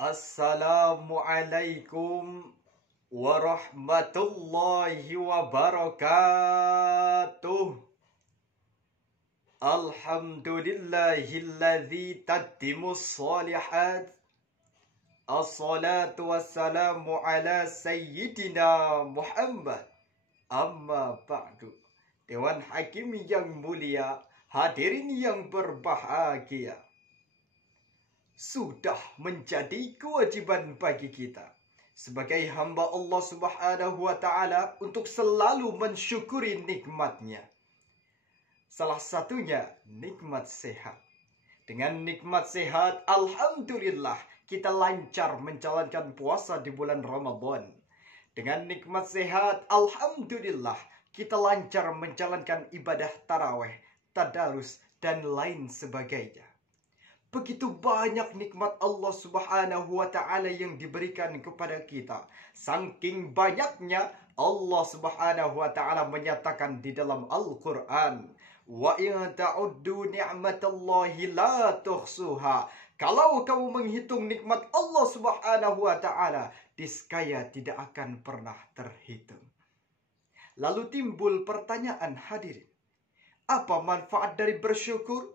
Assalamualaikum warahmatullahi wabarakatuh. Alhamdulillahilladzi taddimus shalihat. Assalatu wassalamu ala sayyidina Muhammad. Amma ba'du. Dewan Hakim yang mulia, hadirin yang berbahagia. Sudah menjadi kewajiban bagi kita sebagai hamba Allah Subhanahu wa ta'ala untuk selalu mensyukuri nikmatnya. Salah satunya nikmat sehat. Dengan nikmat sehat, alhamdulillah kita lancar menjalankan puasa di bulan Ramadan. Dengan nikmat sehat, alhamdulillah kita lancar menjalankan ibadah tarawih, tadarus, dan lain sebagainya. Begitu banyak nikmat Allah Subhanahu wa ta'ala yang diberikan kepada kita. Saking banyaknya Allah Subhanahu wa ta'ala menyatakan di dalam Al-Quran, wa in ta'uddu ni'matallahi la tuhsuha. Kalau kamu menghitung nikmat Allah Subhanahu wa ta'ala, niscaya tidak akan pernah terhitung. Lalu timbul pertanyaan, hadirin, apa manfaat dari bersyukur?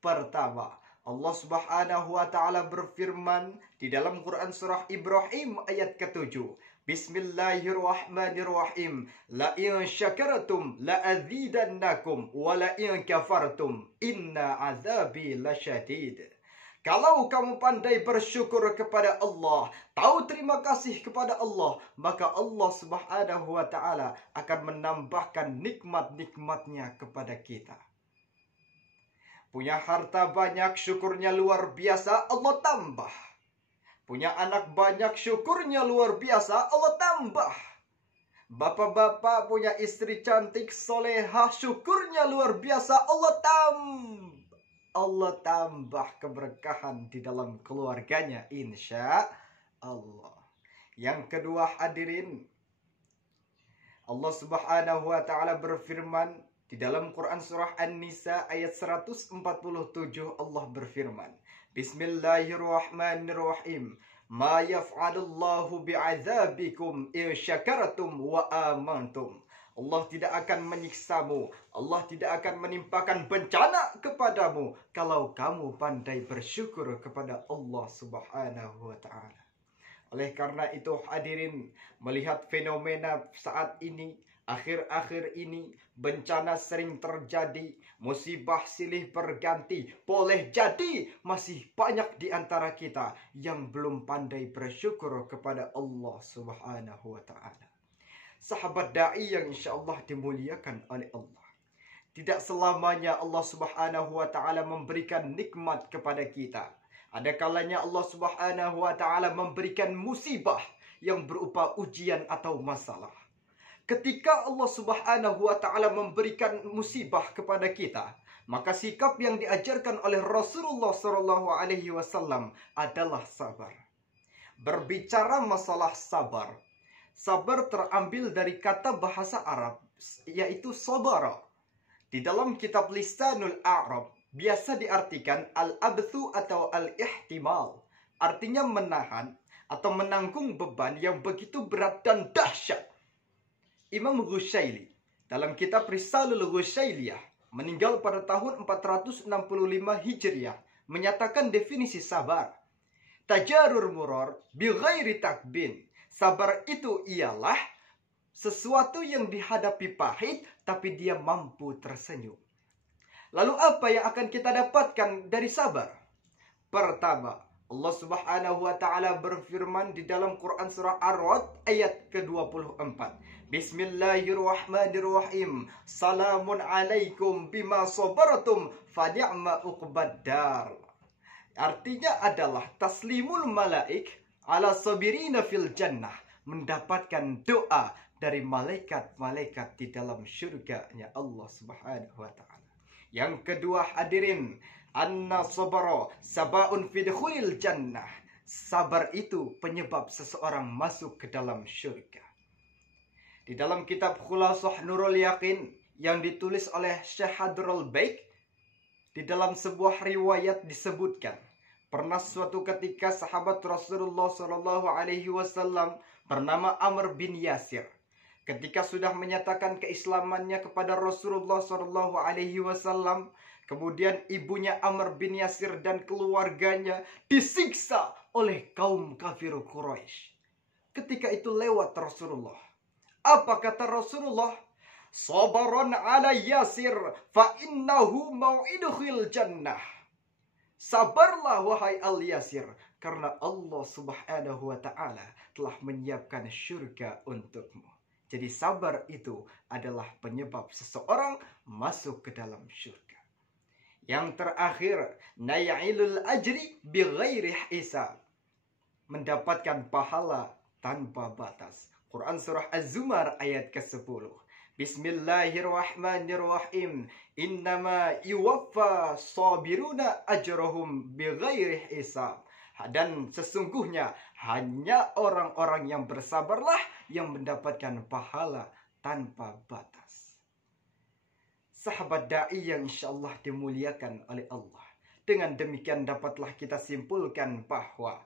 Pertama, Allah Subhanahu wa ta'ala berfirman di dalam Quran surah Ibrahim ayat ke-7. Bismillahirrahmanirrahim. La in syakartum la azidannakum wa la in kafartum inna azabi lasyadid. Kalau kamu pandai bersyukur kepada Allah, tahu terima kasih kepada Allah, maka Allah Subhanahu wa ta'ala akan menambahkan nikmat-nikmatnya kepada kita. Punya harta banyak, syukurnya luar biasa, Allah tambah. Punya anak banyak, syukurnya luar biasa, Allah tambah. Bapak-bapak punya istri cantik, solehah, syukurnya luar biasa, Allah tambah keberkahan di dalam keluarganya, insya Allah. Yang kedua, hadirin, Allah Subhanahu wa ta'ala berfirman di dalam Quran surah An-Nisa ayat 147, Allah berfirman, Bismillahirrahmanirrahim. Ma yaf'alullahu bi'adzabikum in syakartum wa amantum. Allah tidak akan menyiksamu, Allah tidak akan menimpakan bencana kepadamu kalau kamu pandai bersyukur kepada Allah Subhanahu wa ta'ala. Oleh karena itu, hadirin, melihat fenomena saat ini, akhir-akhir ini, bencana sering terjadi, musibah silih berganti. Boleh jadi masih banyak di antara kita yang belum pandai bersyukur kepada Allah Subhanahu wa ta'ala. Sahabat da'i yang insya Allah dimuliakan oleh Allah, tidak selamanya Allah Subhanahu wa ta'ala memberikan nikmat kepada kita. Ada kalanya Allah Subhanahu wa ta'ala memberikan musibah yang berupa ujian atau masalah. Ketika Allah Subhanahu wa ta'ala memberikan musibah kepada kita, maka sikap yang diajarkan oleh Rasulullah SAW adalah sabar. Berbicara masalah sabar, sabar terambil dari kata bahasa Arab, yaitu sabara. Di dalam kitab Lisanul A'rab, biasa diartikan al-abthu atau al-ihtimal. Artinya menahan atau menanggung beban yang begitu berat dan dahsyat. Imam Ghushaili dalam kitab Risalul Ghushailiyah meninggal pada tahun 465 Hijriah menyatakan definisi sabar. Tajarur muror bi ghairi takbin. Sabar itu ialah sesuatu yang dihadapi pahit tapi dia mampu tersenyum. Lalu apa yang akan kita dapatkan dari sabar? Pertama, Allah Subhanahu wa ta'ala berfirman di dalam Quran surah Ar-Ra'd ayat ke-24. Bismillahirrahmanirrahim. Salamun alaikum bima sabartum fa ni'ma uqbaddar. Artinya adalah taslimul malaik ala sabirina fil jannah. Mendapatkan doa dari malaikat-malaikat di dalam syurganya Allah Subhanahu wa ta'ala. Yang kedua, hadirin, anna sabara sabaun fi dukhulil jannah. Sabar itu penyebab seseorang masuk ke dalam syurga. Di dalam kitab Khulasah Nurul Yaqin yang ditulis oleh Syekh Hadrul Baik, di dalam sebuah riwayat disebutkan Pernah suatu ketika sahabat Rasulullah SAW bernama Amr bin Yasir, ketika sudah menyatakan keislamannya kepada Rasulullah SAW, kemudian ibunya Amr bin Yasir dan keluarganya disiksa oleh kaum kafir Quraisy. Ketika itu lewat Rasulullah. Apa kata Rasulullah? Sabaran ala Yasir fa innahu mau'iduhil jannah. Sabarlah wahai Al-Yasir, karena Allah Subhanahu wa taala telah menyiapkan syurga untukmu. Jadi sabar itu adalah penyebab seseorang masuk ke dalam syurga. Yang terakhir, nailul ajri bighairi hisab. Mendapatkan pahala tanpa batas. Quran surah Az-Zumar ayat ke-10. Bismillahirrahmanirrahim. Innama yuwaffa sabiruna ajrahum bighairi hisab. Dan sesungguhnya hanya orang-orang yang bersabarlah yang mendapatkan pahala tanpa batas. Sahabat da'i yang insyaallah dimuliakan oleh Allah. Dengan demikian dapatlah kita simpulkan bahwa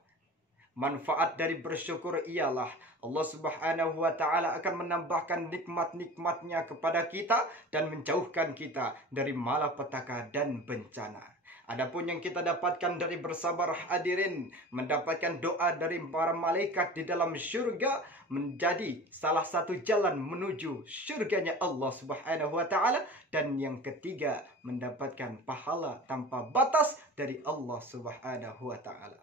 manfaat dari bersyukur ialah Allah Subhanahu wa taala akan menambahkan nikmat-nikmatnya kepada kita dan menjauhkan kita dari malapetaka dan bencana. Adapun yang kita dapatkan dari bersabar hadirin, mendapatkan doa dari para malaikat di dalam syurga menjadi salah satu jalan menuju syurganya Allah Subhanahu wa taala, dan yang ketiga mendapatkan pahala tanpa batas dari Allah Subhanahu wa taala.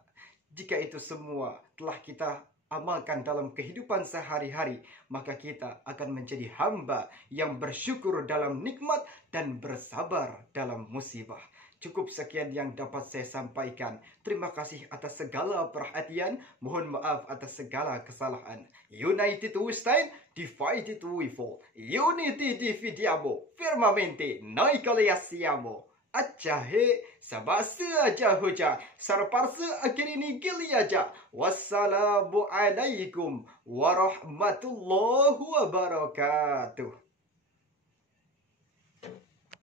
Jika itu semua telah kita amalkan dalam kehidupan sehari-hari, maka kita akan menjadi hamba yang bersyukur dalam nikmat dan bersabar dalam musibah. Cukup sekian yang dapat saya sampaikan. Terima kasih atas segala perhatian. Mohon maaf atas segala kesalahan. United we stand, divided we fall. Unity dividiamo, firmamente noi coleassiamo. Ajahe sabasa aja hoja sarparsa akirini giliaja. Wassalamu alaikum warahmatullahi wabarakatuh.